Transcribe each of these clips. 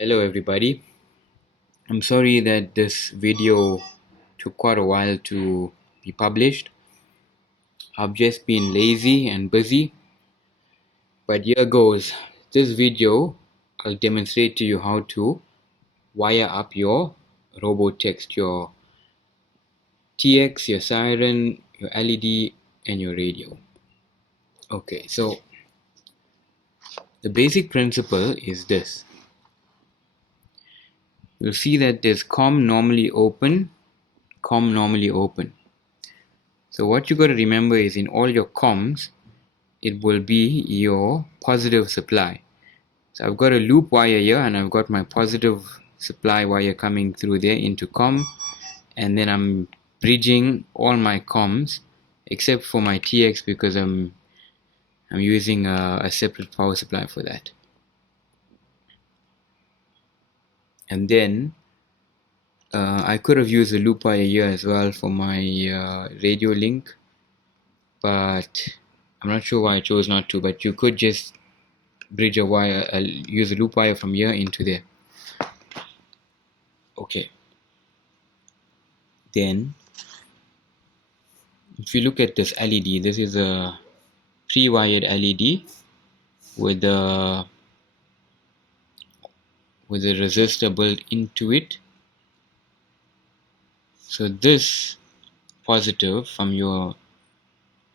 Hello everybody. I'm sorry that this video took quite a while to be published. I've just been lazy and busy, but here goes. This video, I'll demonstrate to you how to wire up your Robotext, your TX, your Siren, your LED, and your radio. Okay, so the basic principle is this. You'll see that there's COM normally open, COM normally open. So what you got to remember is in all your comms, it will be your positive supply. So I've got a loop wire here and I've got my positive supply wire coming through there into COM, and then I'm bridging all my comms except for my TX because I'm using a separate power supply for that. And then I could have used a loop wire here as well for my radio link, but I'm not sure why I chose not to. But you could just bridge a wire, use a loop wire from here into there. Okay, then if you look at this LED, this is a pre-wired LED with a resistor built into it. So this positive from your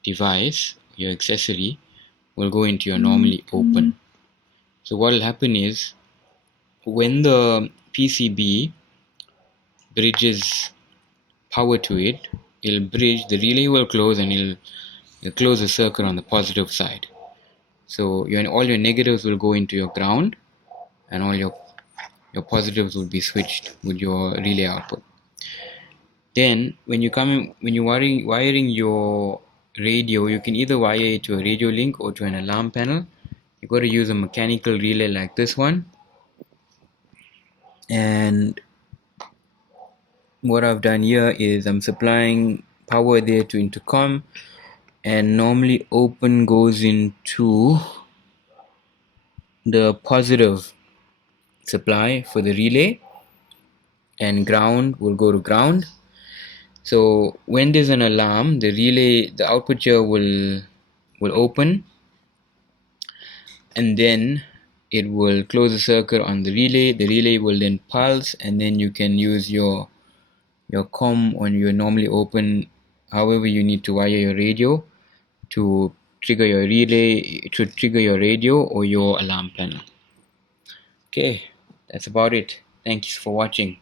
device, your accessory, will go into your normally open. So what will happen is when the PCB bridges power to it, it'll bridge, the relay will close, and it'll close the circuit on the positive side. So all your negatives will go into your ground, and all your positives will be switched with your relay output. Then when you're wiring your radio, you can either wire it to a radio link or to an alarm panel. You got to use a mechanical relay like this one. And what I've done here is I'm supplying power there to intercom, and normally open goes into the positive supply for the relay, and ground will go to ground. So when there's an alarm, the relay, the output here will open, and then it will close the circuit on the relay. The relay will then pulse, and then you can use your COM on your normally open, however you need to wire your radio to trigger your relay, to trigger your radio or your alarm panel. Okay, that's about it. Thanks for watching.